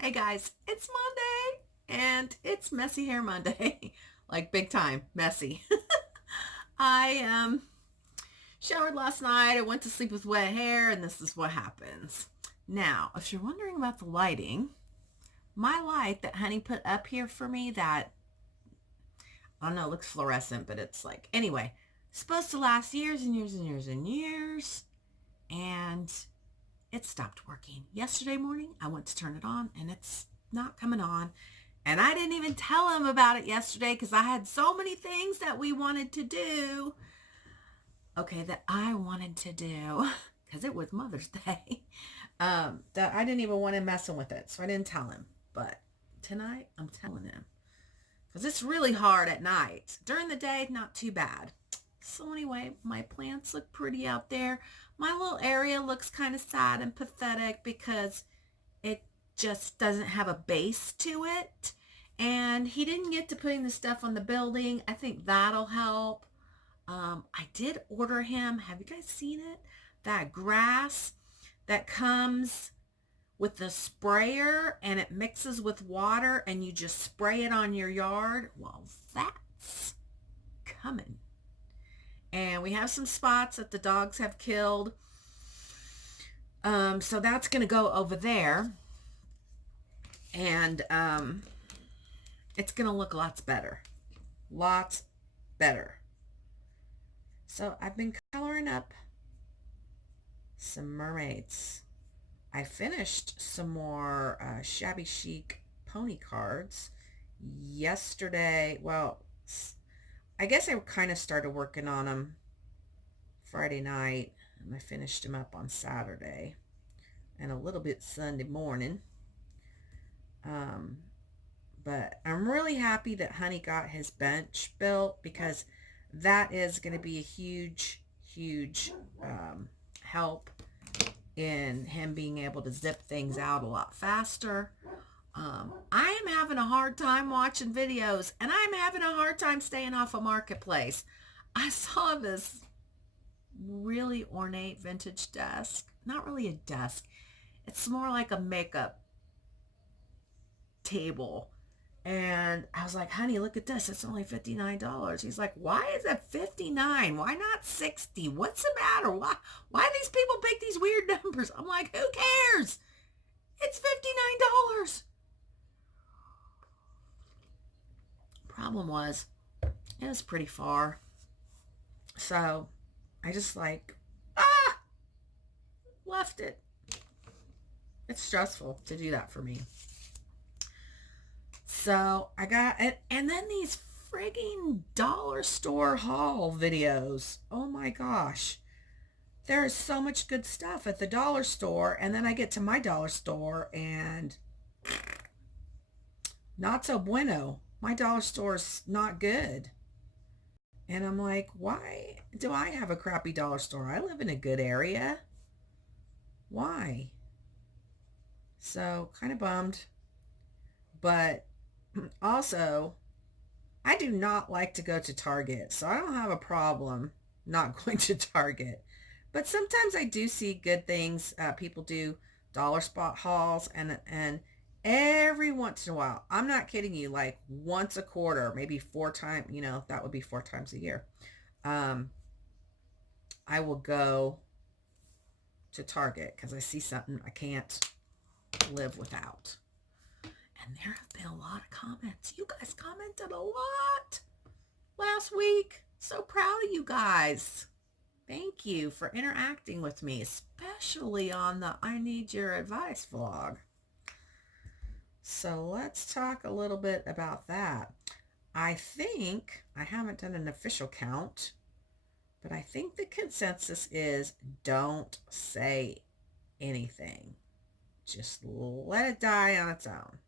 Hey guys, it's Monday and it's Messy Hair Monday. Like big time messy. I showered last night. I went to sleep with wet hair and this is what happens. Now, if you're wondering about the lighting, my light that Honey put up here for me that I don't know, looks fluorescent, but it's like anyway, supposed to last years and years and years and years and it stopped working. Yesterday morning, I went to turn it on and it's not coming on. And I didn't even tell him about it yesterday because I had so many things that we wanted to do. Okay, that I wanted to do because it was Mother's Day. That I didn't even want him messing with it. So I didn't tell him. But tonight, I'm telling him because it's really hard at night. During the day, not too bad. So anyway, my plants look pretty out there. My little area looks kind of sad and pathetic because it just doesn't have a base to it. And he didn't get to putting the stuff on the building. I think that'll help. I did order him, have you guys seen it? That grass that comes with the sprayer and it mixes with water and you just spray it on your yard. Well, that's coming. And we have some spots that the dogs have killed. So that's going to go over there. And it's going to look lots better. Lots better. So I've been coloring up some mermaids. I finished some more shabby chic pony cards yesterday. Well, I guess I kind of started working on them Friday night, and I finished them up on Saturday and a little bit Sunday morning. But I'm really happy that Honey got his bench built because that is going to be a huge, huge help in him being able to zip things out a lot faster. I am having a hard time watching videos and I'm having a hard time staying off a marketplace. I saw this really ornate vintage desk. Not really a desk. It's more like a makeup table. And I was like, honey, look at this. It's only $59. He's like, why is it 59? Why not 60? What's the matter? Why do these people pick these weird numbers? I'm like, who cares? It's $59. Problem was, it was pretty far. So I just like, left it. It's stressful to do that for me. So I got it. And then these frigging dollar store haul videos. Oh my gosh. There is so much good stuff at the dollar store. And then I get to my dollar store and not so bueno. My dollar store's not good. And I'm like, why do I have a crappy dollar store? I live in a good area. Why? So kind of bummed. But also, I do not like to go to Target, so I don't have a problem not going to Target. But sometimes I do see good things. People do dollar spot hauls, and every once in a while, I'm not kidding you, like once a quarter, maybe 4 times, that would be 4 times a year. I will go to Target because I see something I can't live without. And there have been a lot of comments. You guys commented a lot last week. So proud of you guys. Thank you for interacting with me, especially on the I Need Your Advice vlog. So let's talk a little bit about that. I think, I haven't done an official count, but I think the consensus is don't say anything. Just let it die on its own.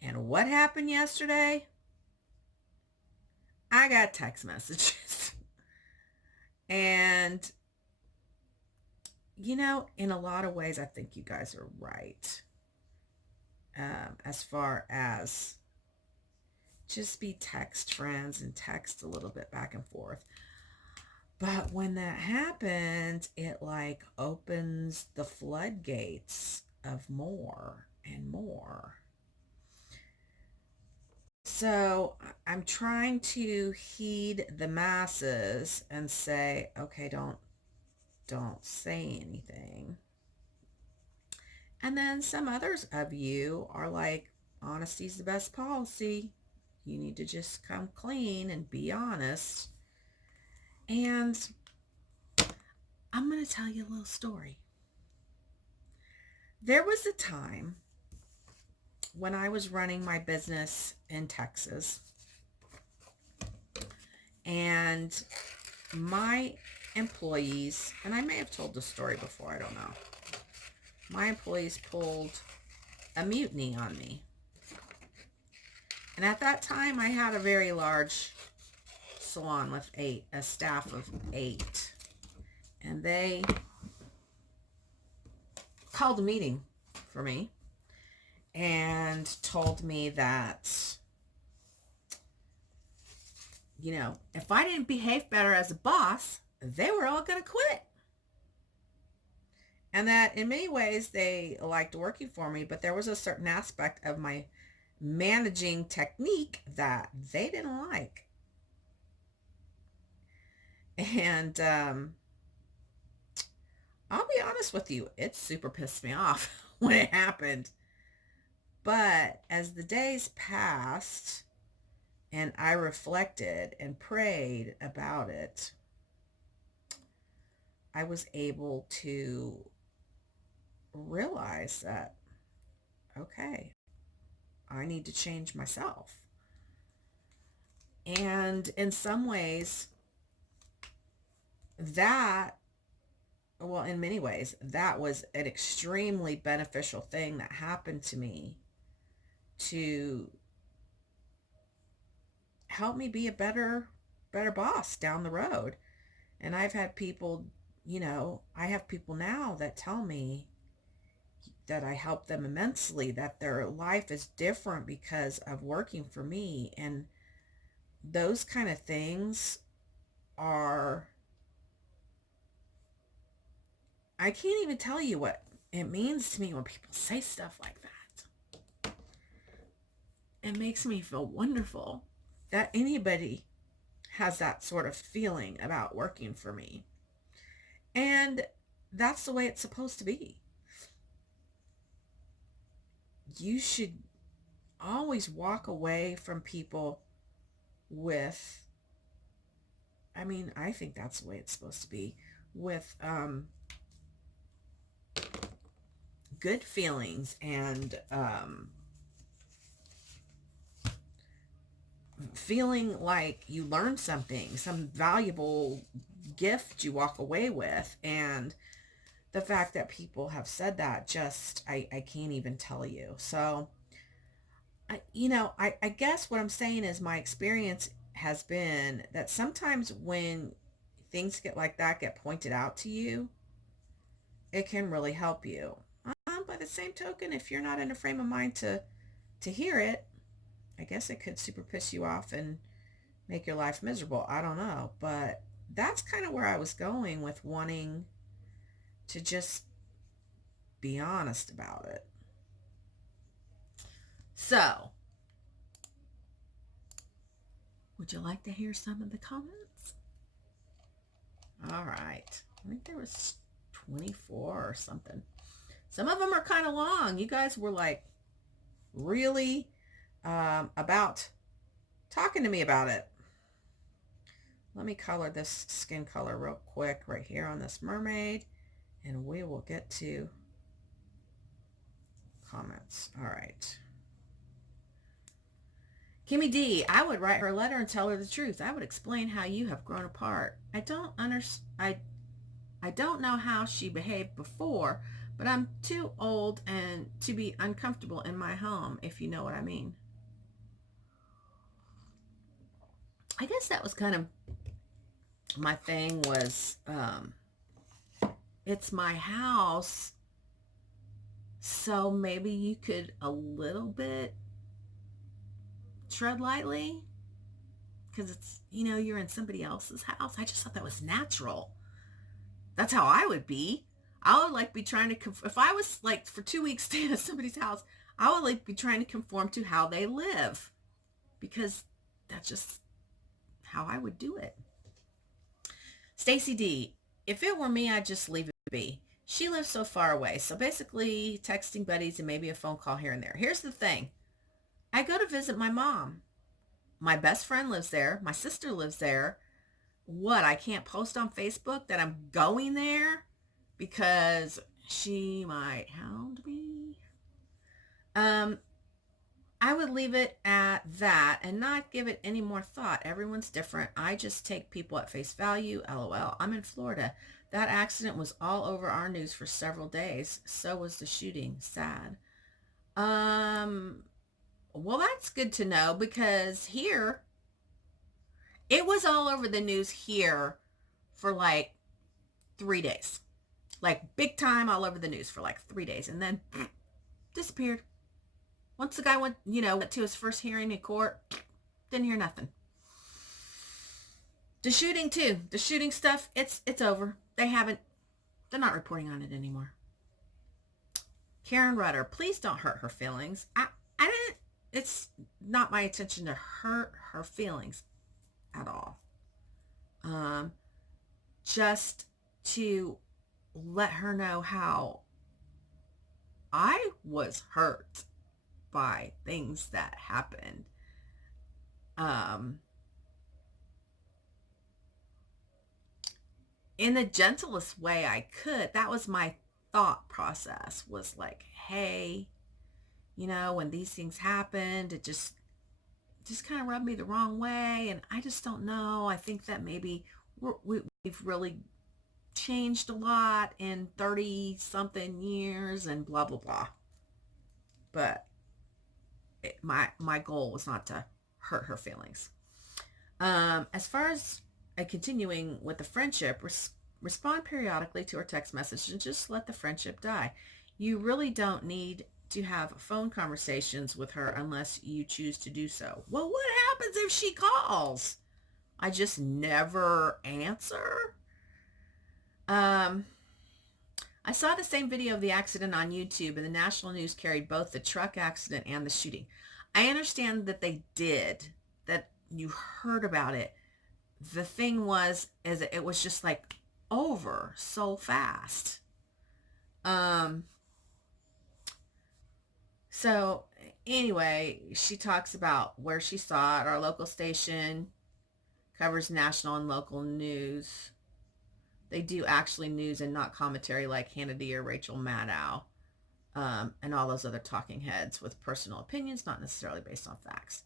And what happened yesterday? I got text messages. And, in a lot of ways, I think you guys are right. As far as just be text friends and text a little bit back and forth. But when that happens, it like opens the floodgates of more. and more. So I'm trying to heed the masses and say, okay, don't say anything. And then some others of you are like, honesty's the best policy. You need to just come clean and be honest. And I'm going to tell you a little story. There was a time when I was running my business in Texas, and my employees, and I may have told the story before, I don't know. My employees pulled a mutiny on me. And at that time, I had a very large salon with a staff of 8. And they called a meeting for me and told me that, you know, if I didn't behave better as a boss, they were all going to quit. And that in many ways they liked working for me, but there was a certain aspect of my managing technique that they didn't like. And I'll be honest with you, it super pissed me off when it happened. But as the days passed and I reflected and prayed about it, I was able to realize that, okay, I need to change myself. And in some ways, in many ways, that was an extremely beneficial thing that happened to me to help me be a better boss down the road. And I've had people, I have people now that tell me that I help them immensely, that their life is different because of working for me. And those kind of things are, I can't even tell you what it means to me when people say stuff like that. It makes me feel wonderful that anybody has that sort of feeling about working for me. And that's the way it's supposed to be. You should always walk away from people with, I think that's the way it's supposed to be, with good feelings and feeling like you learned something, some valuable gift you walk away with. And the fact that people have said that, just, I can't even tell you. So, I guess what I'm saying is my experience has been that sometimes when things get pointed out to you, it can really help you. By the same token, if you're not in a frame of mind to hear it, I guess it could super piss you off and make your life miserable. I don't know. But that's kind of where I was going with wanting to just be honest about it. So, would you like to hear some of the comments? All right. I think there was 24 or something. Some of them are kind of long. You guys were like really about talking to me about it. Let me color this skin color real quick right here on this mermaid, and we will get to comments. All right. Kimmy D, I would write her a letter and tell her the truth. I would explain how you have grown apart. I don't know how she behaved before, but I'm too old and to be uncomfortable in my home, if you know what I mean. I guess that was kind of my thing was, it's my house, so maybe you could a little bit tread lightly, because it's, you're in somebody else's house. I just thought that was natural. That's how I would be. I would be trying to, if I was for 2 weeks staying at somebody's house, I would like be trying to conform to how they live because that's just how I would do it. Stacy D, if it were me, I'd just leave it be. She lives so far away. So basically texting buddies and maybe a phone call here and there. Here's the thing. I go to visit my mom. My best friend lives there. My sister lives there. What? I can't post on Facebook that I'm going there because she might hound me. Um, I would leave it at that and not give it any more thought. Everyone's different. I just take people at face value. LOL. I'm in Florida. That accident was all over our news for several days. So was the shooting. Sad. Um, well, that's good to know because here, it was all over the news here for like 3 days. Like big time all over the news for like 3 days and then disappeared. Once the guy went to his first hearing in court, didn't hear nothing. The shooting too. The shooting stuff, it's over. They're not reporting on it anymore. Karen Rudder, please don't hurt her feelings. I didn't, it's not my intention to hurt her feelings at all. Just to let her know how I was hurt by things that happened. In the gentlest way I could. That was my thought process, was like, hey, when these things happened, it just kind of rubbed me the wrong way. And I just don't know. I think that maybe we've really changed a lot in 30 something years and blah, blah, blah. But my goal was not to hurt her feelings. As far as continuing with the friendship, respond periodically to her text message and just let the friendship die. You really don't need to have phone conversations with her unless you choose to do so. Well, what happens if she calls? I just never answer. I saw the same video of the accident on YouTube, and the national news carried both the truck accident and the shooting. I understand that they did, that you heard about it. The thing was, is it was just like over so fast. So anyway, she talks about where she saw it. Our local station covers national and local news. They do actually news and not commentary like Hannity or Rachel Maddow, and all those other talking heads with personal opinions, not necessarily based on facts.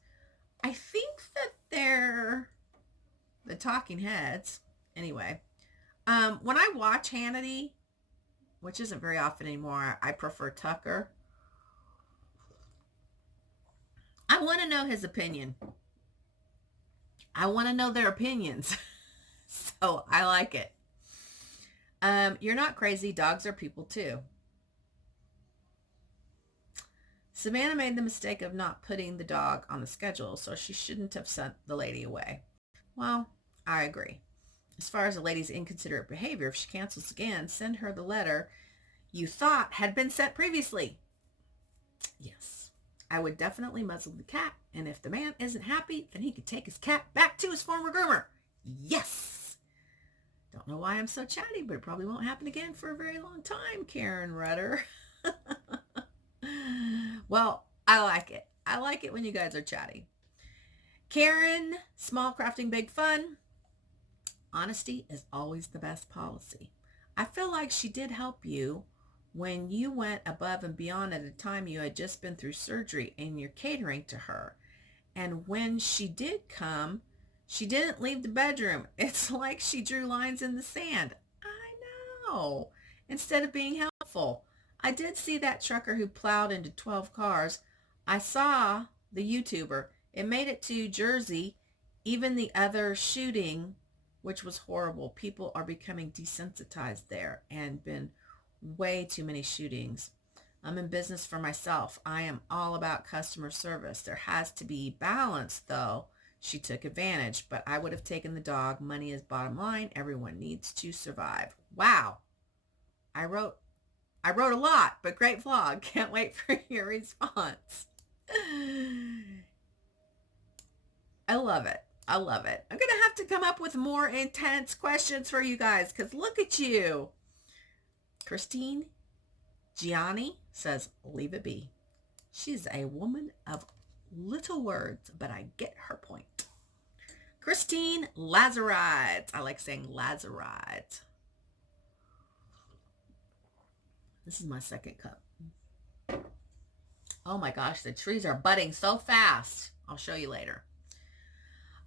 I think that they're the talking heads. Anyway, when I watch Hannity, which isn't very often anymore, I prefer Tucker. I want to know his opinion. I want to know their opinions. So I like it. You're not crazy. Dogs are people too. Savannah made the mistake of not putting the dog on the schedule, so she shouldn't have sent the lady away. Well, I agree. As far as the lady's inconsiderate behavior, if she cancels again, send her the letter you thought had been sent previously. Yes, I would definitely muzzle the cat, and if the man isn't happy, then he could take his cat back to his former groomer. Yes! Don't know why I'm so chatty, but it probably won't happen again for a very long time, Karen Rudder. Well, I like it. I like it when you guys are chatty. Karen, small crafting, big fun. Honesty is always the best policy. I feel like she did help you when you went above and beyond at a time you had just been through surgery and you're catering to her. And when she did come, she didn't leave the bedroom. It's like she drew lines in the sand. I know. Instead of being helpful. I did see that trucker who plowed into 12 cars. I saw the YouTuber. It made it to Jersey. Even the other shooting, which was horrible. People are becoming desensitized there and been way too many shootings. I'm in business for myself. I am all about customer service. There has to be balance, though. She took advantage, but I would have taken the dog. Money is bottom line. Everyone needs to survive. Wow. I wrote I wrote a lot, but great vlog. Can't wait for your response. I love it. I love it. I'm going to have to come up with more intense questions for you guys because look at you. Christine Gianni says, leave it be. She's a woman of little words, but I get her point. Christine Lazarite. I like saying Lazarite. This is my second cup. Oh my gosh, the trees are budding so fast. I'll show you later.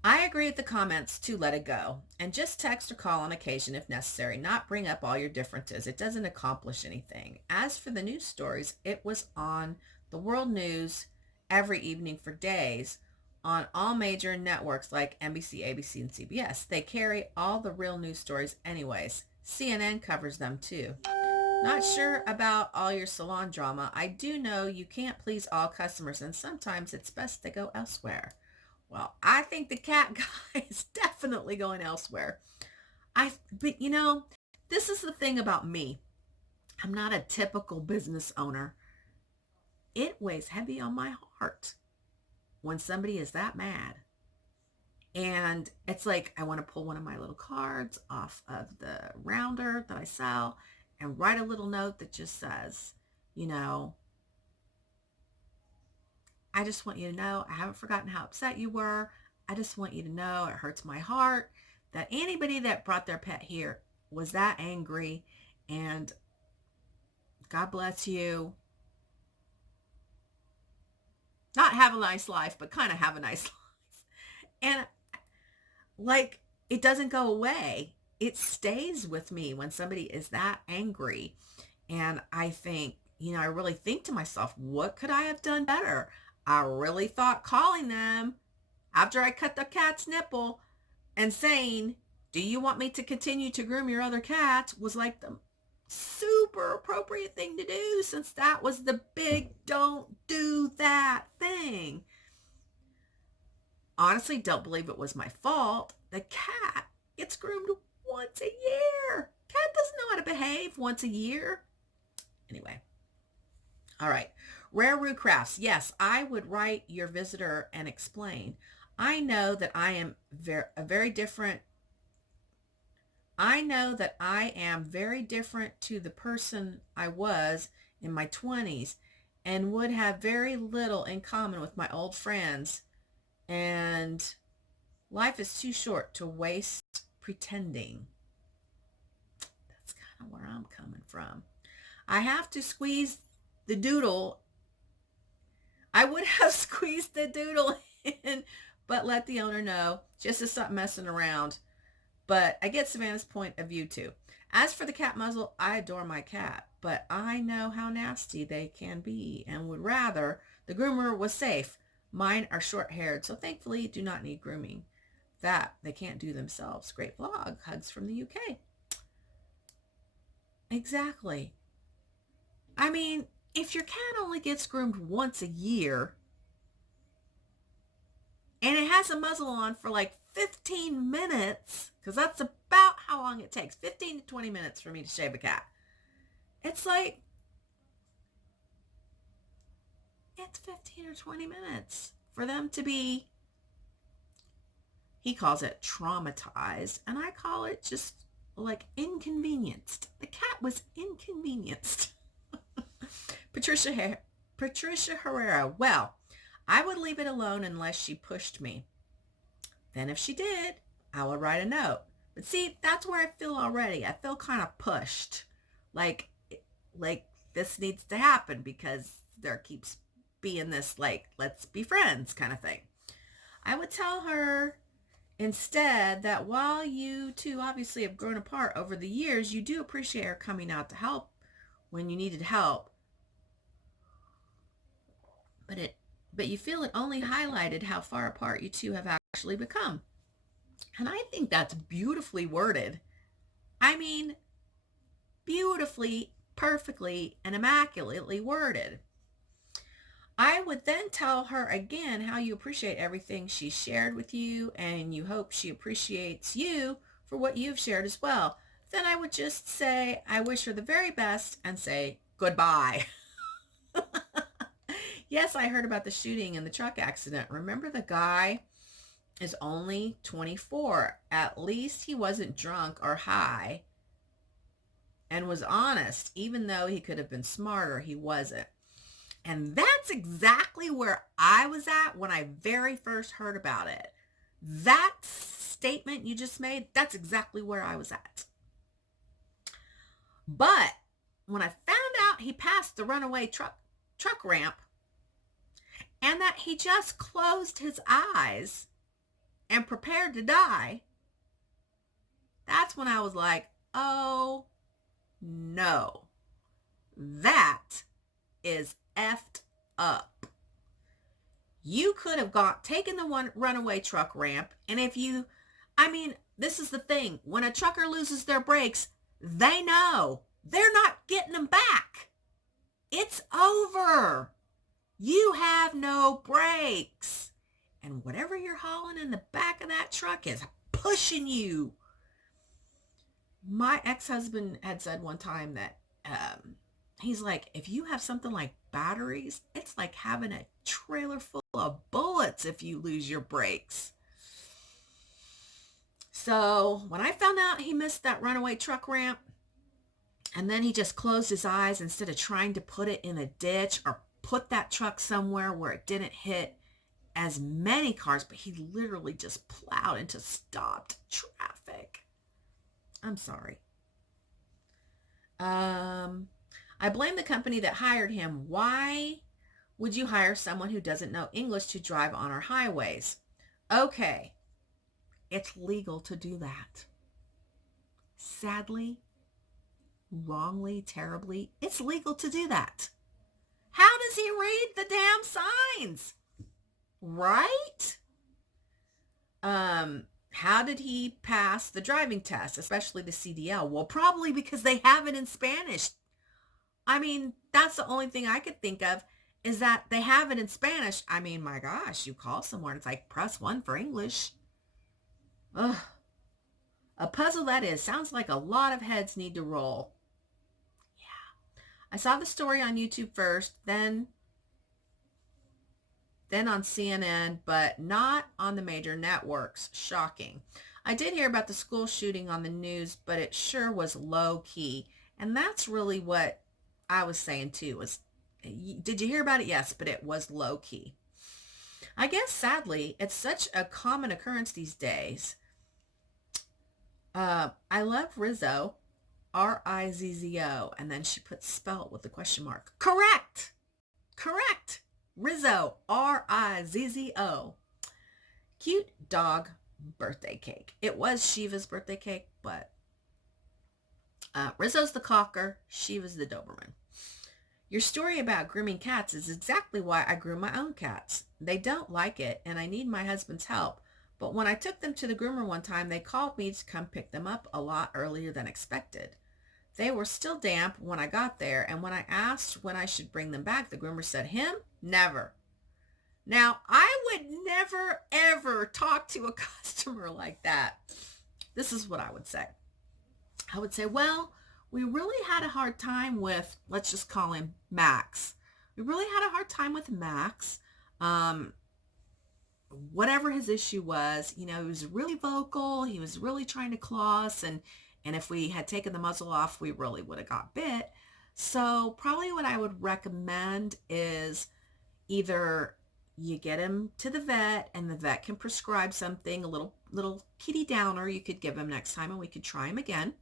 I agree with the comments to let it go and just text or call on occasion if necessary, not bring up all your differences. It doesn't accomplish anything. As for the news stories, it was on the world news every evening for days on all major networks like NBC, ABC, and CBS. They carry all the real news stories anyways. CNN covers them too. Not sure about all your salon drama. I do know you can't please all customers and sometimes it's best to go elsewhere. Well, I think the cat guy is definitely going elsewhere. But you know, this is the thing about me. I'm not a typical business owner. It weighs heavy on my heart when somebody is that mad. And it's like, I want to pull one of my little cards off of the rounder that I sell and write a little note that just says, you know, I just want you to know, I haven't forgotten how upset you were. I just want you to know it hurts my heart that anybody that brought their pet here was that angry, and God bless you. Not have a nice life, but kind of have a nice life. And like, it doesn't go away. It stays with me when somebody is that angry. And I think, you know, I really think to myself, what could I have done better? I really thought calling them after I cut the cat's nipple and saying, do you want me to continue to groom your other cats, was like the super appropriate thing to do, since that was the big don't do that thing. Honestly, don't believe it was my fault. The cat gets groomed once a year. Cat doesn't know how to behave once a year. Anyway. All right. Rare Roo Crafts. Yes, I would write your visitor and explain. I know that I am very different. I know that I am very different to the person I was in my 20s and would have very little in common with my old friends. And life is too short to waste pretending. That's kind of where I'm coming from. I have to squeeze the doodle. I would have squeezed the doodle in, but let the owner know just to stop messing around. But I get Savannah's point of view too. As for the cat muzzle, I adore my cat, but I know how nasty they can be and would rather the groomer was safe. Mine are short-haired, so thankfully do not need grooming. That they can't do themselves. Great vlog. Hugs from the UK. Exactly. I mean, if your cat only gets groomed once a year and it has a muzzle on for like 15 minutes, because that's about how long it takes, 15 to 20 minutes for me to shave a cat. It's like, it's 15 or 20 minutes for them to be, he calls it traumatized, and I call it just like inconvenienced. The cat was inconvenienced. Patricia Herrera. Well, I would leave it alone unless she pushed me. Then if she did, I would write a note. But see, that's where I feel already. I feel kind of pushed. Like this needs to happen because there keeps being this like, let's be friends kind of thing. I would tell her instead that while you two obviously have grown apart over the years, you do appreciate her coming out to help when you needed help. But you feel it only highlighted how far apart you two have actually become. And I think that's beautifully worded. I mean, beautifully, perfectly, and immaculately worded. I would then tell her again how you appreciate everything she shared with you and you hope she appreciates you for what you've shared as well. Then I would just say, I wish her the very best and say, Goodbye. Yes, I heard about the shooting and the truck accident. Remember, the guy is only 24. At least he wasn't drunk or high and was honest. Even though he could have been smarter, he wasn't. And that's exactly where I was at when I very first heard about it. That statement you just made, that's exactly where I was at. But when I found out he passed the runaway truck ramp and that he just closed his eyes and prepared to die, that's when I was like, oh no, that is effed up. You could have taken the runaway truck ramp, and this is the thing. When a trucker loses their brakes, they know they're not getting them back. It's over. You have no brakes. And whatever you're hauling in the back of that truck is pushing you. My ex-husband had said one time that he's like, if you have something like batteries, it's like having a trailer full of bullets if you lose your brakes. So when I found out he missed that runaway truck ramp, and then he just closed his eyes instead of trying to put it in a ditch or put that truck somewhere where it didn't hit as many cars, but he literally just plowed into stopped traffic. I'm sorry. I blame the company that hired him. Why would you hire someone who doesn't know English to drive on our highways? Okay, it's legal to do that. Sadly, wrongly, terribly, it's legal to do that. How does he read the damn signs? Right? How did he pass the driving test, especially the CDL? Well, probably because they have it in Spanish. That's the only thing I could think of is that they have it in Spanish. My gosh, you call somewhere and it's like, press 1 for English. Ugh. A puzzle that is. Sounds like a lot of heads need to roll. Yeah. I saw the story on YouTube first, then on CNN, but not on the major networks. Shocking. I did hear about the school shooting on the news, but it sure was low key. And that's really what I was saying too, did you hear about it? Yes, but it was low key. I guess sadly, it's such a common occurrence these days. I love Rizzo, Rizzo, and then she put spelt with the question mark. Correct. Rizzo, Rizzo. Cute dog birthday cake. It was Shiva's birthday cake, but Rizzo's the cocker, Shiva's the Doberman. Your story about grooming cats is exactly why I groom my own cats. They don't like it, and I need my husband's help. But when I took them to the groomer one time, they called me to come pick them up a lot earlier than expected. They were still damp when I got there, and when I asked when I should bring them back, the groomer said, him? Never. Now, I would never, ever talk to a customer like that. This is what I would say. I would say, well, we really had a hard time with, let's just call him Max. We really had a hard time with Max. Whatever his issue was, he was really vocal. He was really trying to claw us. And if we had taken the muzzle off, we really would have got bit. So probably what I would recommend is either you get him to the vet and the vet can prescribe something, a little kitty downer you could give him next time and we could try him again.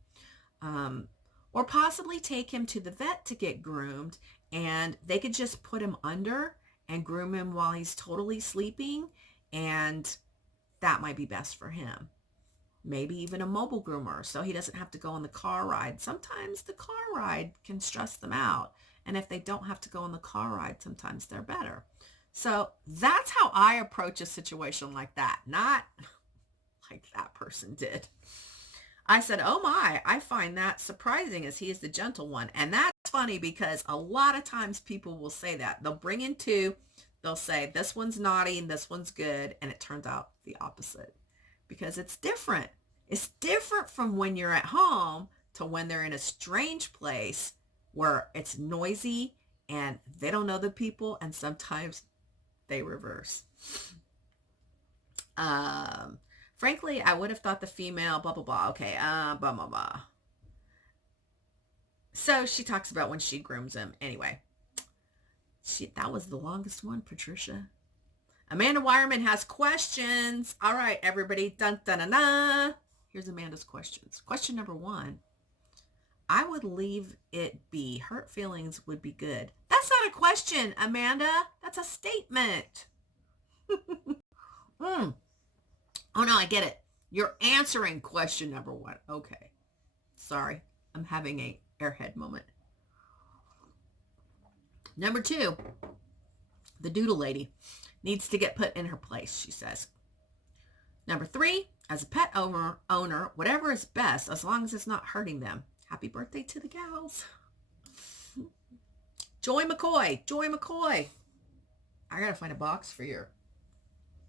Or possibly take him to the vet to get groomed and they could just put him under and groom him while he's totally sleeping, and that might be best for him. Maybe even a mobile groomer so he doesn't have to go on the car ride. Sometimes the car ride can stress them out, and if they don't have to go on the car ride, sometimes they're better. So that's how I approach a situation like that, not like that person did. I said, oh my, I find that surprising as he is the gentle one. And that's funny because a lot of times people will say that. They'll bring in two. They'll say, this one's naughty and this one's good. And it turns out the opposite because it's different. It's different from when you're at home to when they're in a strange place where it's noisy and they don't know the people, and sometimes they reverse. Um, Frankly, I would have thought the female, blah, blah, blah. Okay, blah, blah, blah. So she talks about when she grooms him. Anyway, that was the longest one, Patricia. Amanda Wireman has questions. All right, everybody. Dun, dun, dun, dun. Here's Amanda's questions. Question number 1. I would leave it be. Hurt feelings would be good. That's not a question, Amanda. That's a statement. Oh, no, I get it. You're answering question number 1. Okay. Sorry. I'm having a airhead moment. Number 2, the doodle lady needs to get put in her place, she says. Number 3, as a pet owner, whatever is best, as long as it's not hurting them. Happy birthday to the gals. Joy McCoy. I gotta find a box for your...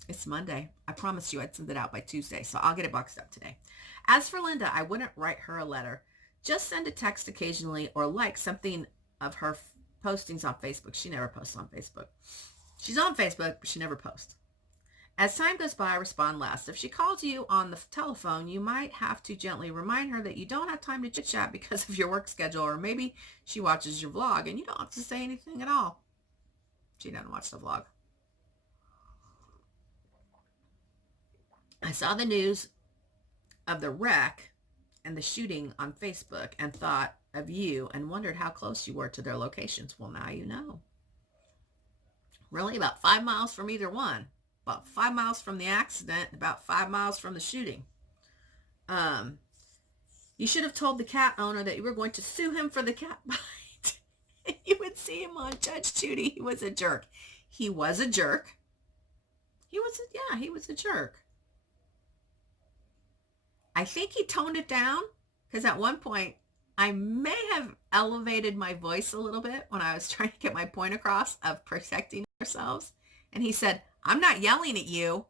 It's Monday. I promised you I'd send it out by Tuesday, so I'll get it boxed up today. As for Linda, I wouldn't write her a letter. Just send a text occasionally or like something of her postings on Facebook. She never posts on Facebook. She's on Facebook, but she never posts. As time goes by, respond less. If she calls you on the telephone, you might have to gently remind her that you don't have time to chit-chat because of your work schedule, or maybe she watches your vlog and you don't have to say anything at all. She doesn't watch the vlog. I saw the news of the wreck and the shooting on Facebook and thought of you and wondered how close you were to their locations. Well, now you know. Really, about 5 miles from either one. About 5 miles from the accident, about 5 miles from the shooting. You should have told the cat owner that you were going to sue him for the cat bite. You would see him on Judge Judy. He was a jerk. He was a jerk. He was a jerk. I think he toned it down because at one point I may have elevated my voice a little bit when I was trying to get my point across of protecting ourselves. And he said, I'm not yelling at you.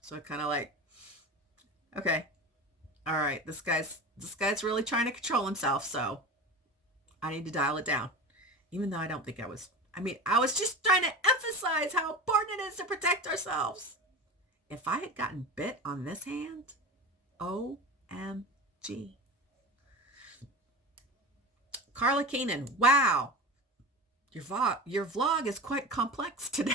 So I kind of like, okay, all right, this guy's really trying to control himself. So I need to dial it down. Even though I don't think I was just trying to emphasize how important it is to protect ourselves. If I had gotten bit on this hand, OMG. Carla Keenan, wow. Your vlog is quite complex today.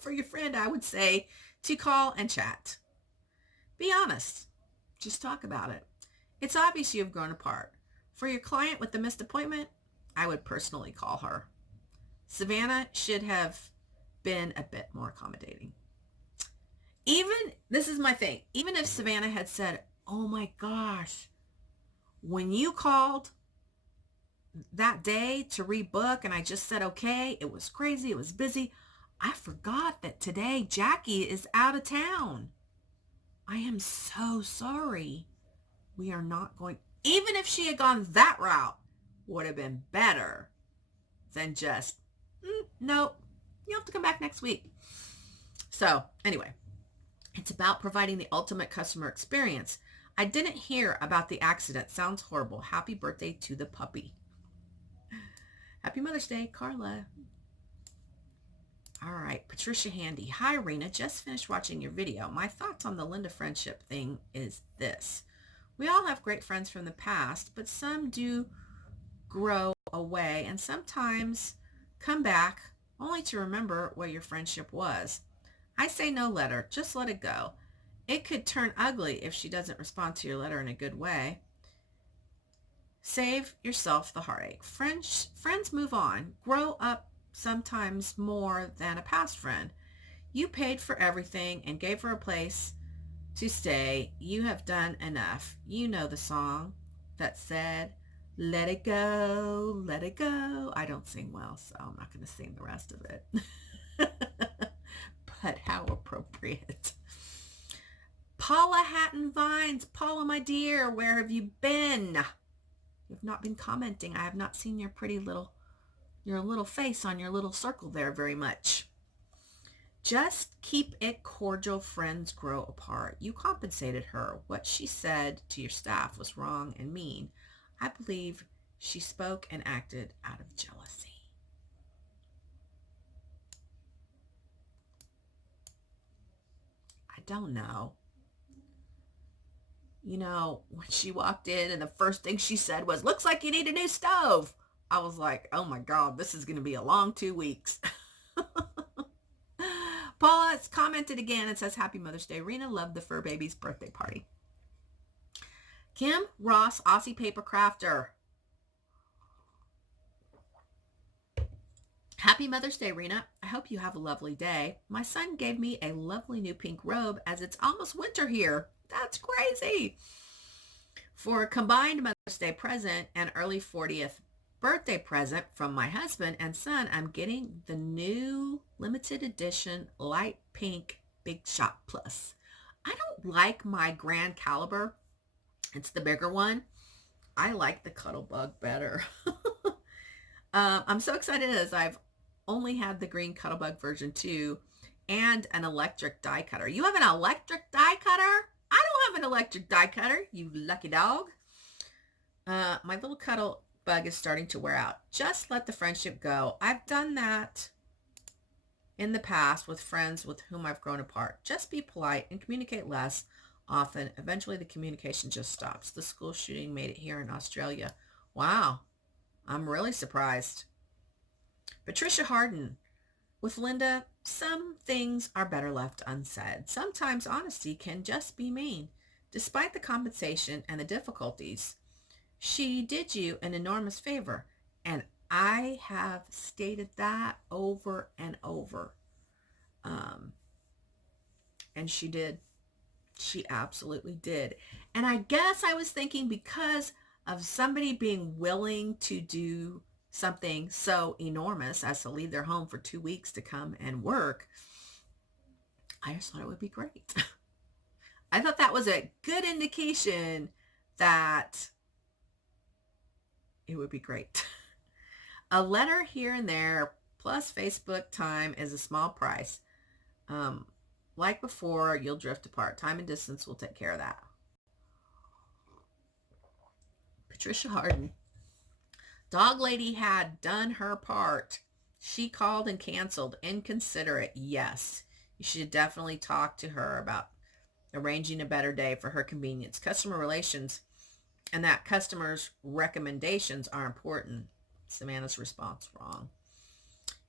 For your friend, I would say to call and chat. Be honest. Just talk about it. It's obvious you have grown apart. For your client with the missed appointment, I would personally call her. Savannah should have been a bit more accommodating. This is my thing, even if Savannah had said, oh my gosh, when you called that day to rebook and I just said, okay, it was crazy, it was busy. I forgot that today Jackie is out of town. I am so sorry. We are not going, even if she had gone that route, would have been better than just, nope, you have to come back next week. So anyway, it's about providing the ultimate customer experience. I didn't hear about the accident. Sounds horrible. Happy birthday to the puppy. Happy Mother's Day, Carla. All right, Patricia Handy. Hi, Rena. Just finished watching your video. My thoughts on the Linda friendship thing is this. We all have great friends from the past, but some do grow away and sometimes come back only to remember what your friendship was. I say no letter. Just let it go. It could turn ugly if she doesn't respond to your letter in a good way. Save yourself the heartache. Friends move on. Grow up sometimes more than a past friend. You paid for everything and gave her a place to stay. You have done enough. You know the song that said, let it go, let it go. I don't sing well, so I'm not going to sing the rest of it. But how appropriate. Paula Hatton Vines. Paula, my dear, where have you been? You've not been commenting. I have not seen your pretty little face on your little circle there very much. Just keep it cordial. Friends grow apart. You compensated her. What she said to your staff was wrong and mean. I believe She spoke and acted out of jealousy. I don't know. When she walked in and the first thing she said was, "Looks like you need a new stove." I was like, oh my God, this is going to be a long 2 weeks. Paula has commented again and says, "Happy Mother's Day. Rena loved the fur baby's birthday party." Kim Ross, Aussie paper crafter. Happy Mother's Day, Rena. I hope you have a lovely day. My son gave me a lovely new pink robe as it's almost winter here. That's crazy. For a combined Mother's Day present and early 40th birthday present from my husband and son, I'm getting the new limited edition light pink Big Shot Plus. I don't like my Grand Caliber. It's the bigger one. I like the Cuttlebug better. I'm so excited as I've only had the green Cuttlebug version 2 and an electric die cutter. You have an electric die cutter? I don't have an electric die cutter, you lucky dog. My little Cuttlebug is starting to wear out. Just let the friendship go. I've done that in the past with friends with whom I've grown apart. Just be polite and communicate less often. Eventually the communication just stops. The school shooting made it here in Australia. Wow. I'm really surprised. Patricia Harden. With Linda, some things are better left unsaid. Sometimes honesty can just be mean. Despite the compensation and the difficulties, she did you an enormous favor. And I have stated that over and over. And she did. She absolutely did. And I guess I was thinking because of somebody being willing to do something so enormous as to leave their home for 2 weeks to come and work, I just thought it would be great. I thought that was a good indication that it would be great. A letter here and there plus Facebook time is a small price. Like before, you'll drift apart. Time and distance will take care of that. Patricia Harden. Dog lady had done her part. She called and canceled. Inconsiderate. Yes. You should definitely talk to her about arranging a better day for her convenience. Customer relations and that customer's recommendations are important. Samantha's response, wrong.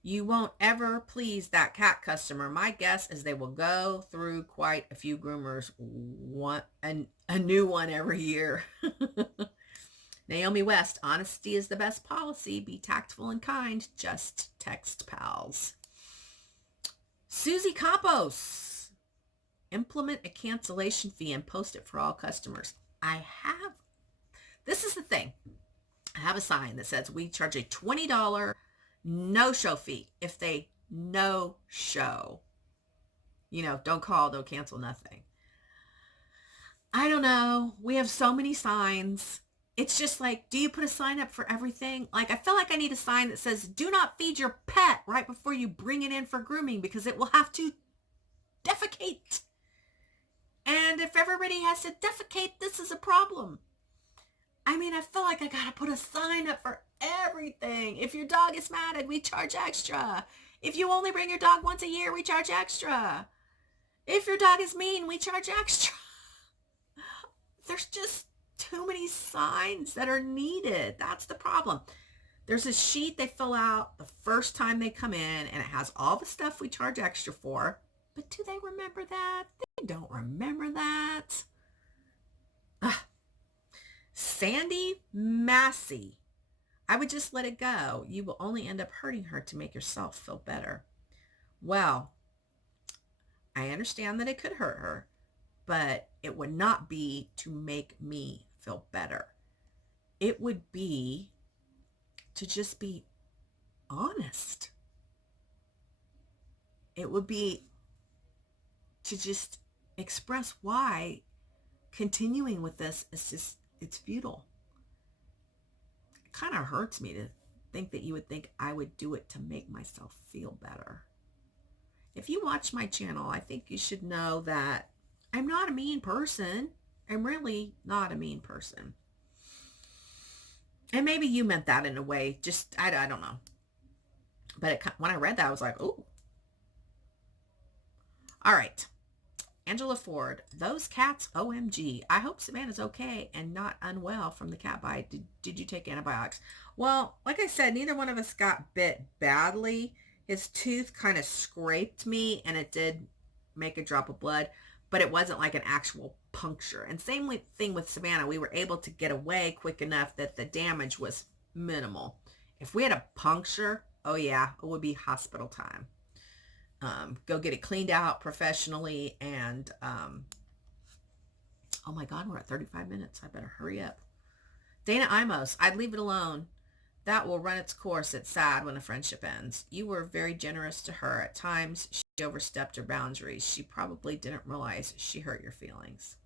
You won't ever please that cat customer. My guess is they will go through quite a few groomers, a new one every year. Naomi West, honesty is the best policy. Be tactful and kind. Just text pals. Susie Campos, implement a cancellation fee and post it for all customers. This is the thing. I have a sign that says we charge a $20 no-show fee if they no-show. Don't call, don't cancel, nothing. I don't know. We have so many signs. It's just like, do you put a sign up for everything? Like, I feel like I need a sign that says, do not feed your pet right before you bring it in for grooming because it will have to defecate. And if everybody has to defecate, this is a problem. I mean, I feel like I got to put a sign up for everything. If your dog is matted, we charge extra. If you only bring your dog once a year, we charge extra. If your dog is mean, we charge extra. There's just too many signs that are needed. That's the problem. There's a sheet they fill out the first time they come in, and it has all the stuff we charge extra for. But do they remember that? They don't remember that. Ugh. Sandy Massey. I would just let it go. You will only end up hurting her to make yourself feel better. Well, I understand that it could hurt her, but it would not be to make me feel better. It would be to just be honest. It would be to just express why continuing with this is just, it's futile. It kind of hurts me to think that you would think I would do it to make myself feel better. If you watch my channel, I think you should know that I'm not a mean person. I'm really not a mean person. And maybe you meant that in a way. Just, I don't know. But when I read that, I was like, ooh. All right. Angela Ford, those cats, OMG. I hope Savannah's okay and not unwell from the cat bite. Did you take antibiotics? Well, like I said, neither one of us got bit badly. His tooth kind of scraped me and it did make a drop of blood, but it wasn't like an actual puncture. And same thing with Savannah. We were able to get away quick enough that the damage was minimal. If we had a puncture, oh yeah, it would be hospital time. Go get it cleaned out professionally. And oh my God, we're at 35 minutes. I better hurry up. Dana Imos, I'd leave it alone. That will run its course. It's sad when a friendship ends. You were very generous to her. At times, she overstepped her boundaries. She probably didn't realize she hurt your feelings.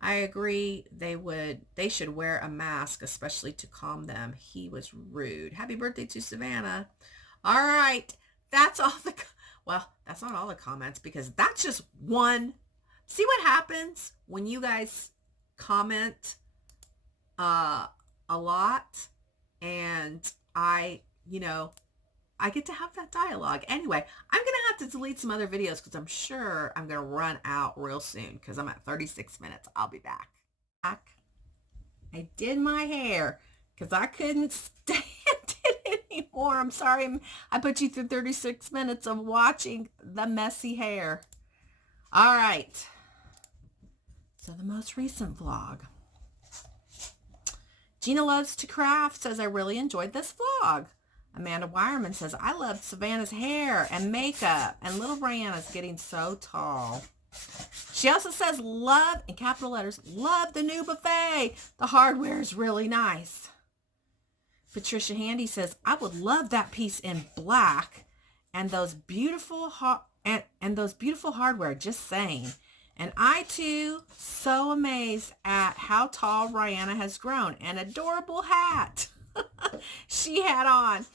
I agree. They should wear a mask, especially to calm them. He was rude. Happy birthday to Savannah. All right. That's all well, that's not all the comments because that's just one. See what happens when you guys comment a lot, and I get to have that dialogue. Anyway, I'm going to have to delete some other videos because I'm sure I'm going to run out real soon because I'm at 36 minutes. I'll be back. I did my hair because I couldn't stand it anymore. I'm sorry I put you through 36 minutes of watching the messy hair. All right. So the most recent vlog. Gina Loves to Craft says, I really enjoyed this vlog. Amanda Wireman says, I loved Savannah's hair and makeup, and little Brianna's getting so tall. She also says, love, in capital letters, love the new buffet. The hardware is really nice. Patricia Handy says, I would love that piece in black and those beautiful and those beautiful hardware, just saying. And I too, so amazed at how tall Rihanna has grown. An adorable hat she had on.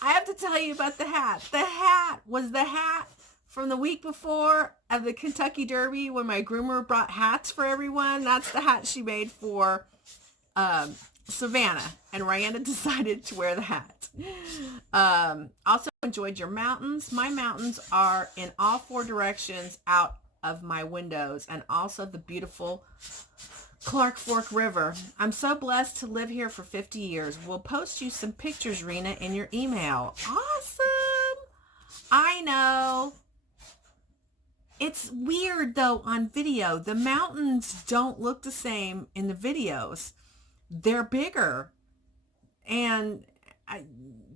I have to tell you about the hat. The hat was the hat from the week before of the Kentucky Derby when my groomer brought hats for everyone. That's the hat she made for Savannah. And Rihanna decided to wear the hat. Also enjoyed your mountains. My mountains are in all four directions out of my windows, and also the beautiful Clark Fork River. I'm so blessed to live here for 50 years. We'll post you some pictures, Rena, in your email. Awesome. I know. It's weird though on video. The mountains don't look the same in the videos. They're bigger. And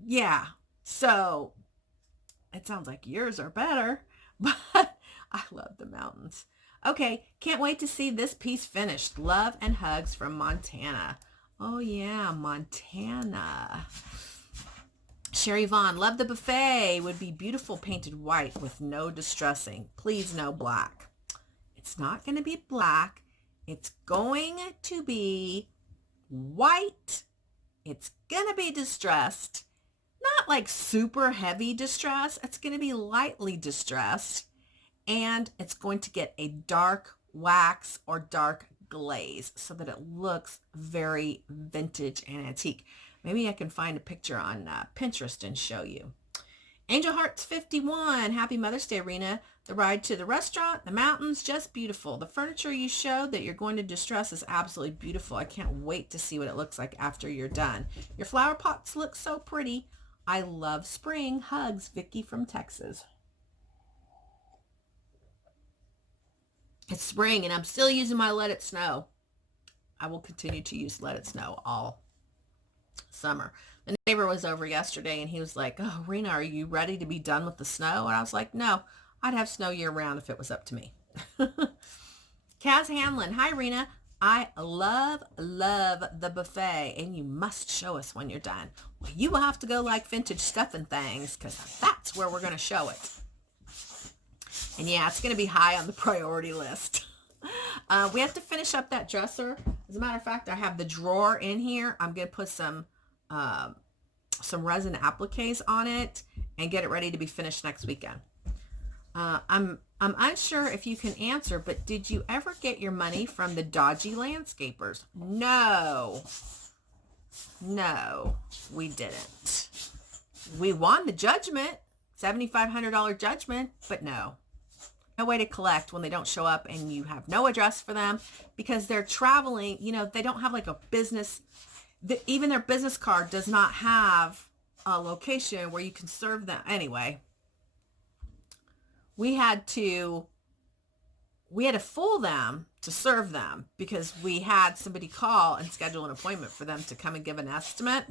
yeah. So it sounds like yours are better, but I love the mountains. Okay, can't wait to see this piece finished. Love and hugs from Montana. Oh yeah, Montana. Sherry Vaughn, love the buffet. Would be beautiful painted white with no distressing. Please no black. It's not going to be black. It's going to be white. It's going to be distressed. Not like super heavy distress. It's going to be lightly distressed. And it's going to get a dark wax or dark glaze so that it looks very vintage and antique. Maybe I can find a picture on Pinterest and show you. Angel Hearts 51, happy Mother's Day, Rena. The ride to the restaurant, the mountains, just beautiful. The furniture you showed that you're going to distress is absolutely beautiful. I can't wait to see what it looks like after you're done. Your flower pots look so pretty. I love spring. Hugs, Vicky from Texas. It's spring and I'm still using my Let It Snow. I will continue to use Let It Snow all summer. The neighbor was over yesterday and he was like, oh, Rena, are you ready to be done with the snow? And I was like, no, I'd have snow year round if it was up to me. Kaz Hanlon, hi, Rena. I love the buffet and you must show us when you're done. Well, you will have to go like Vintage Stuff and Things because that's where we're going to show it. And yeah, it's going to be high on the priority list. We have to finish up that dresser. As a matter of fact, I have the drawer in here. I'm going to put some resin appliques on it and get it ready to be finished next weekend. I'm unsure if you can answer, but did you ever get your money from the dodgy landscapers? No. No, we didn't. We won the judgment, $7,500 judgment, but no. No way to collect when they don't show up and you have no address for them because they're traveling. They don't have like a business. Even their business card does not have a location where you can serve them. Anyway, we had to fool them to serve them because we had somebody call and schedule an appointment for them to come and give an estimate.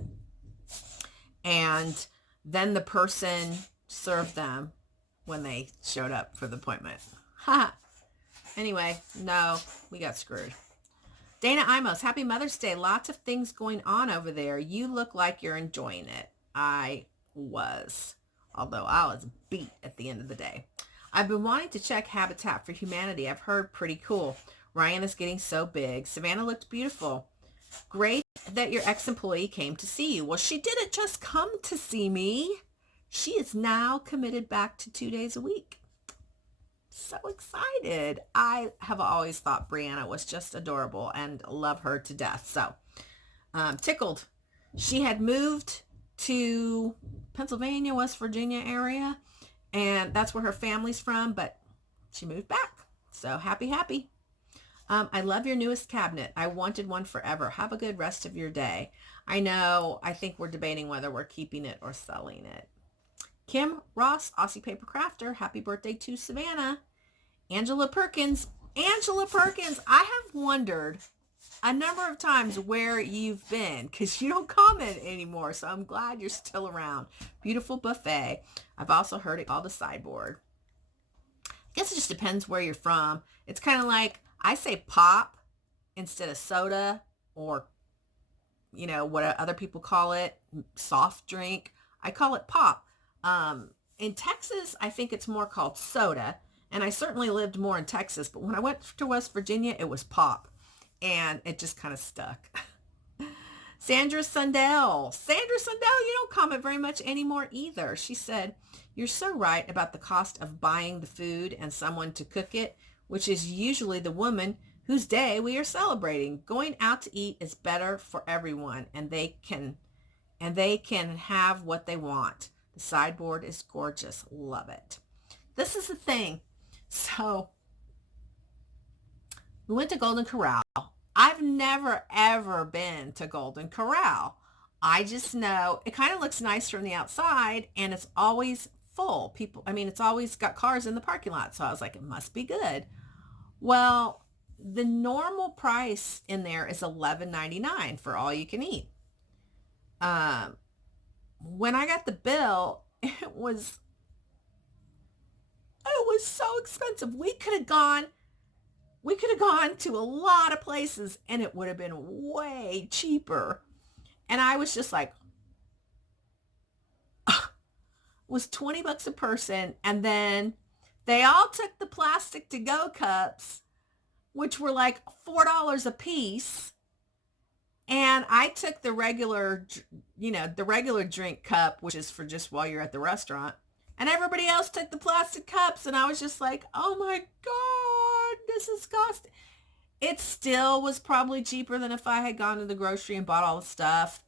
And then the person served them when they showed up for the appointment. Anyway, no, we got screwed. Dana Imos, happy Mother's Day. Lots of things going on over there. You look like you're enjoying it. I was, although I was beat at the end of the day. I've been wanting to check Habitat for Humanity. I've heard pretty cool. Ryan is getting so big. Savannah looked beautiful. Great that your ex-employee came to see you. Well, she didn't just come to see me. She is now committed back to 2 days a week. So excited. I have always thought Brianna was just adorable and love her to death. So tickled. She had moved to Pennsylvania, West Virginia area, and that's where her family's from, but she moved back. So happy. I love your newest cabinet. I wanted one forever. Have a good rest of your day. I know. I think we're debating whether we're keeping it or selling it. Kim Ross, Aussie Paper Crafter. Happy birthday to Savannah. Angela Perkins. I have wondered a number of times where you've been because you don't comment anymore. So I'm glad you're still around. Beautiful buffet. I've also heard it called a sideboard. I guess it just depends where you're from. It's kind of like I say pop instead of soda or, what other people call it, soft drink. I call it pop. In Texas, I think it's more called soda. And I certainly lived more in Texas. But when I went to West Virginia, it was pop. And it just kind of stuck. Sandra Sundell, you don't comment very much anymore either. She said, you're so right about the cost of buying the food and someone to cook it, which is usually the woman whose day we are celebrating. Going out to eat is better for everyone, and they can have what they want. The sideboard is gorgeous. Love it. This is the thing. So we went to Golden Corral. I've never, ever been to Golden Corral. I just know it kind of looks nice from the outside and it's always full. It's always got cars in the parking lot. So I was like, it must be good. Well, the normal price in there is $11.99 for all you can eat. When I got the bill, it was so expensive. We could have gone to a lot of places and it would have been way cheaper. And I was just like, it was $20 a person. And then they all took the plastic to-go cups, which were like $4 a piece. And I took the regular drink cup, which is for just while you're at the restaurant. And everybody else took the plastic cups. And I was just like, oh my God, this is costing. It still was probably cheaper than if I had gone to the grocery and bought all the stuff.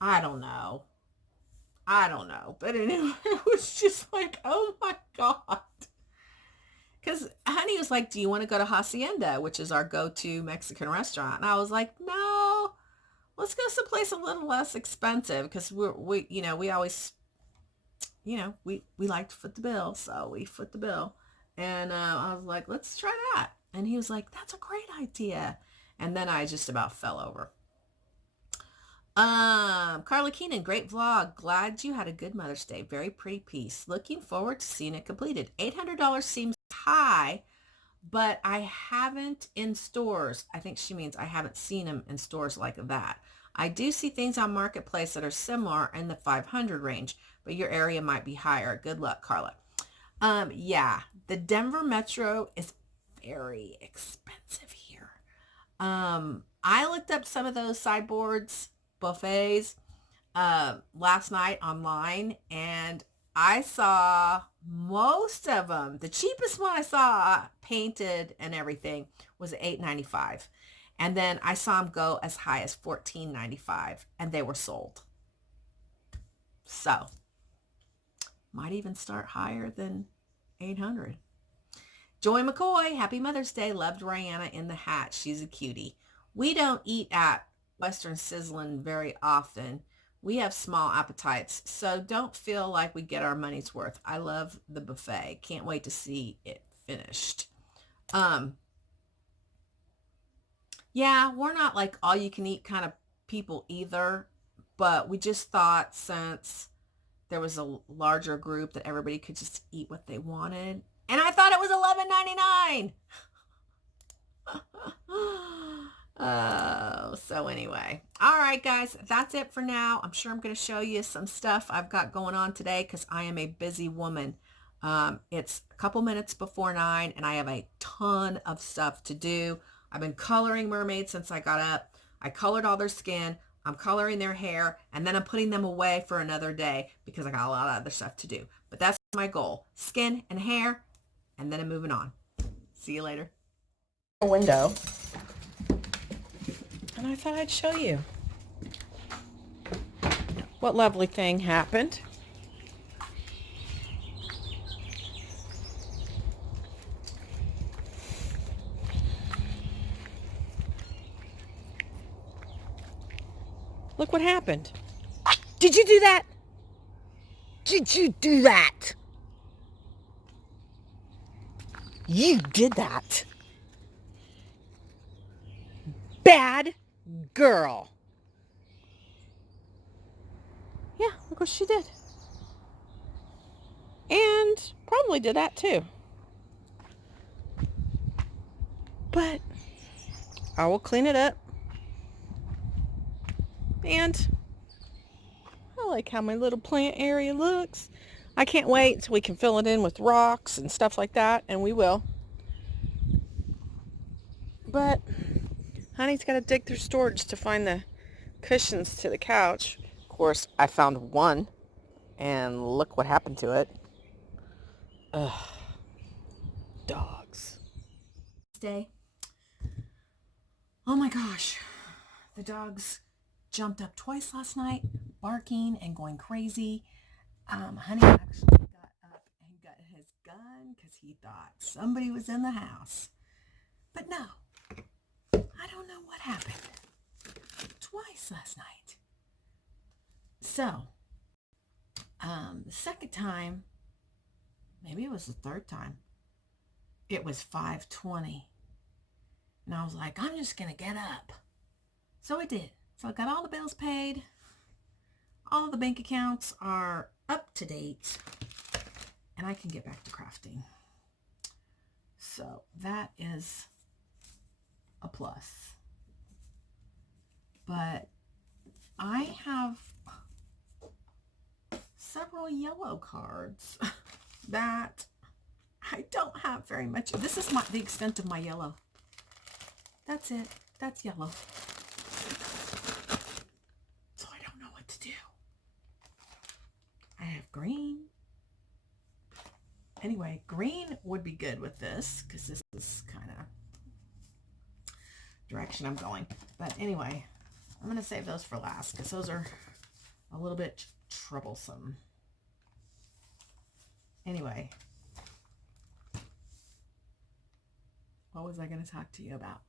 I don't know. But anyway, it was just like, oh my God. Because Honey was like, do you want to go to Hacienda, which is our go-to Mexican restaurant? And I was like, no, let's go someplace a little less expensive because we always, we like to foot the bill. So we foot the bill. And I was like, let's try that. And he was like, that's a great idea. And then I just about fell over. Carla Keenan, great vlog. Glad you had a good Mother's Day. Very pretty piece. Looking forward to seeing it completed. $800 seems high, but I haven't in stores. I think she means I haven't seen them in stores like that. I do see things on Marketplace that are similar in the 500 range, but your area might be higher. Good luck, Carla. Yeah, the Denver Metro is very expensive here. I looked up some of those sideboards, buffets, last night online, and I saw most of them. The cheapest one I saw painted and everything was $8.95. And then I saw them go as high as $14.95, and they were sold. So might even start higher than 800. Joy McCoy, happy Mother's Day. Loved Rihanna in the hat. She's a cutie. We don't eat at Western Sizzlin' very often. We have small appetites, so don't feel like we get our money's worth. I love the buffet. Can't wait to see it finished. Yeah, we're not like all you can eat kind of people either, but we just thought since there was a larger group that everybody could just eat what they wanted. And I thought it was $11.99. Oh, so anyway. All right, guys, that's it for now. I'm sure I'm going to show you some stuff I've got going on today because I am a busy woman. It's a couple minutes before 9 and I have a ton of stuff to do. I've been coloring mermaids since I got up. I colored all their skin. I'm coloring their hair, and then I'm putting them away for another day because I got a lot of other stuff to do. But that's my goal. Skin and hair, and then I'm moving on. See you later. Window. And I thought I'd show you what lovely thing happened. Look what happened. Did you do that? Did you do that? You did that. Bad girl. Yeah, look what she did. And probably did that too. But I will clean it up. And I like how my little plant area looks. I can't wait till we can fill it in with rocks and stuff like that, and we will. But Honey's got to dig through storage to find the cushions to the couch. Of course, I found one, and look what happened to it. Ugh. Dogs. Stay. Oh my gosh. The dogs jumped up twice last night, barking and going crazy. Honey actually got up and got his gun because he thought somebody was in the house. But no, I don't know what happened. Twice last night. So, the second time, maybe it was the third time, it was 5:20. And I was like, I'm just going to get up. So I did. So I got all the bills paid. All of the bank accounts are up to date. And I can get back to crafting. So that is a plus. But I have several yellow cards that I don't have very much. This is the extent of my yellow. That's it. That's yellow. So I don't know what to do. I have green. Anyway, green would be good with this because this is kind of direction I'm going. But anyway, I'm going to save those for last because those are a little bit troublesome. Anyway, what was I going to talk to you about?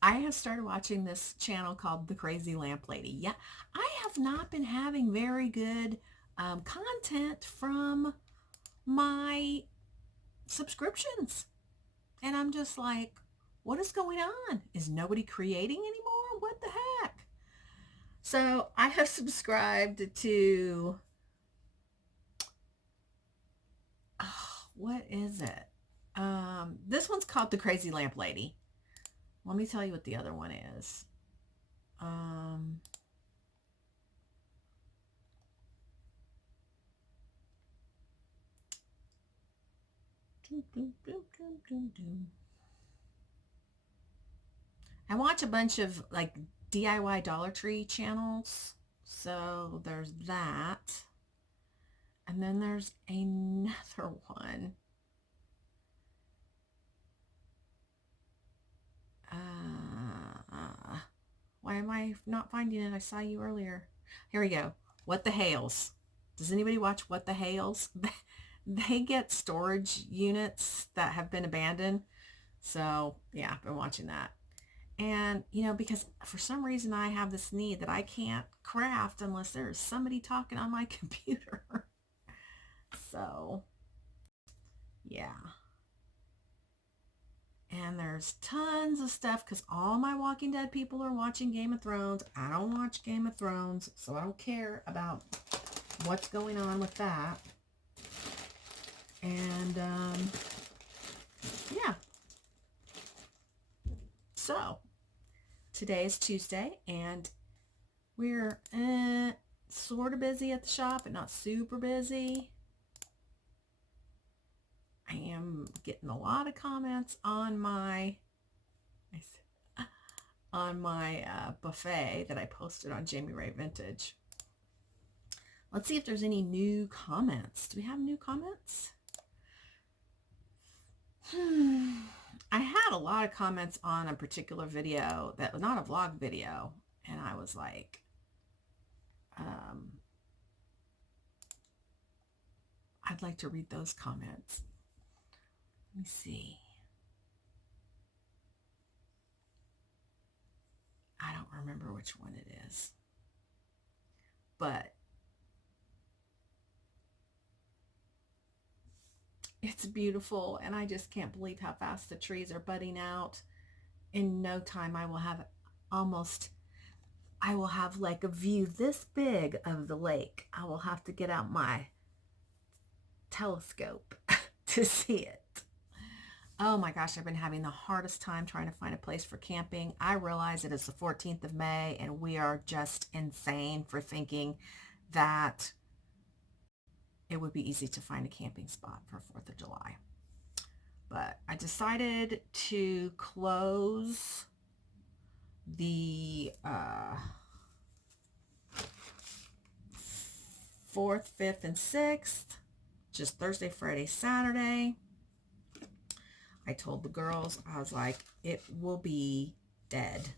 I have started watching this channel called The Crazy Lamp Lady. Yeah, I have not been having very good content from my subscriptions. And I'm just like, what is going on? Is nobody creating anymore? What the heck? So I have subscribed to, what is it? This one's called The Crazy Lamp Lady. Let me tell you what the other one is. I watch a bunch of like DIY Dollar Tree channels. So there's that. And then there's another one. Why am I not finding it? I saw you earlier. Here we go. What the Hales. Does anybody watch What the Hales? They get storage units that have been abandoned. So yeah, I've been watching that. And, because for some reason I have this need that I can't craft unless there's somebody talking on my computer. So, yeah. And there's tons of stuff because all my Walking Dead people are watching Game of Thrones. I don't watch Game of Thrones, so I don't care about what's going on with that. And, yeah. So, today is Tuesday, and we're sort of busy at the shop, but not super busy. I am getting a lot of comments on my buffet that I posted on Jamie Ray Vintage. Let's see if there's any new comments. Do we have new comments? I had a lot of comments on a particular video that was not a vlog video, and I was like, I'd like to read those comments. Let me see. I don't remember which one it is, but it's beautiful, and I just can't believe how fast the trees are budding out. In no time, I will have like a view this big of the lake. I will have to get out my telescope to see it. Oh my gosh, I've been having the hardest time trying to find a place for camping. I realize it is the 14th of May, and we are just insane for thinking that it would be easy to find a camping spot for 4th of July. But I decided to close the 4th, 5th, and 6th, just Thursday, Friday, Saturday. I told the girls, I was like, it will be dead.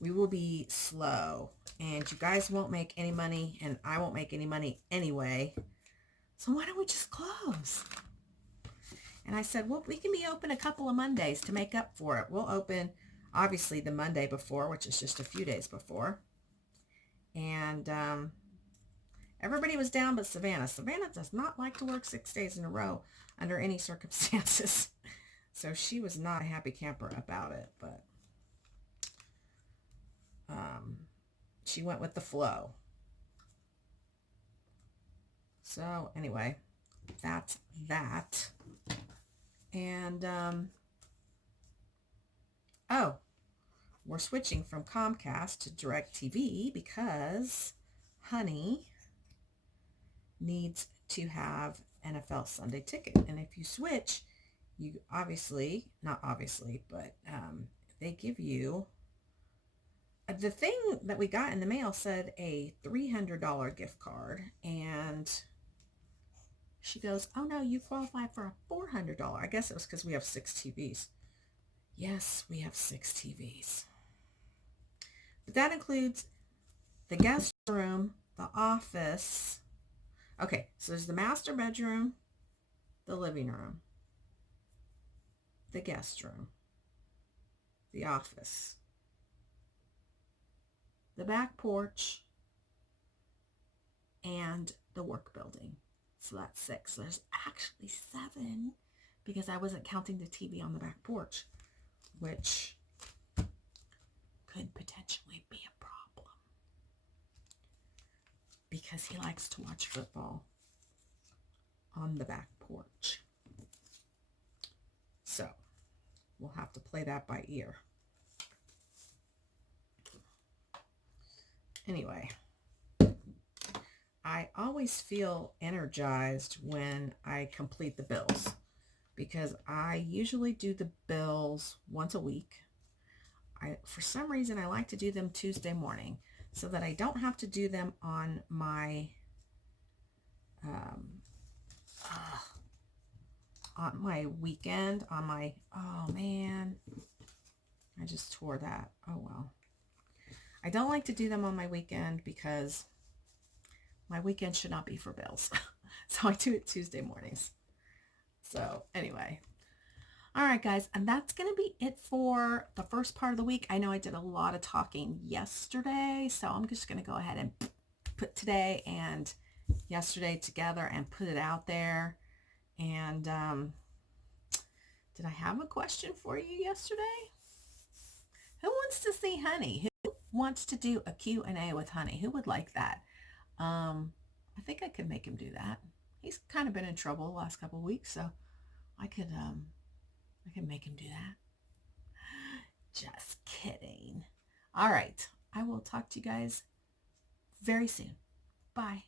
We will be slow, and you guys won't make any money, and I won't make any money anyway. So why don't we just close? And I said, well, we can be open a couple of Mondays to make up for it. We'll open, obviously, the Monday before, which is just a few days before. And everybody was down but Savannah. Savannah does not like to work 6 days in a row under any circumstances. So she was not a happy camper about it, but she went with the flow. So anyway, that's that. And, we're switching from Comcast to DirecTV because Honey needs to have NFL Sunday Ticket. And if you switch, you not obviously, but they give you, the thing that we got in the mail said a $300 gift card, and she goes, oh no, you qualify for a $400. I guess it was because we have 6 TVs. Yes, we have 6 TVs. But that includes the guest room, the office. Okay, so there's the master bedroom, the living room, the guest room, the office, the back porch, and the work building. So that's 6. So there's actually 7 because I wasn't counting the TV on the back porch, which could potentially be a problem because he likes to watch football on the back porch. So we'll have to play that by ear. Anyway, I always feel energized when I complete the bills because I usually do the bills once a week. For some reason, I like to do them Tuesday morning so that I don't have to do them on my weekend, oh man, I just tore that. Oh well. I don't like to do them on my weekend because my weekend should not be for bills. So I do it Tuesday mornings. So anyway. All right, guys. And that's going to be it for the first part of the week. I know I did a lot of talking yesterday. So I'm just going to go ahead and put today and yesterday together and put it out there. And did I have a question for you yesterday? Who wants to see Honey? Who wants to do a Q&A with Honey? Who would like that? I think I could make him do that. He's kind of been in trouble the last couple of weeks, so I could make him do that. Just kidding. All right. I will talk to you guys very soon. Bye.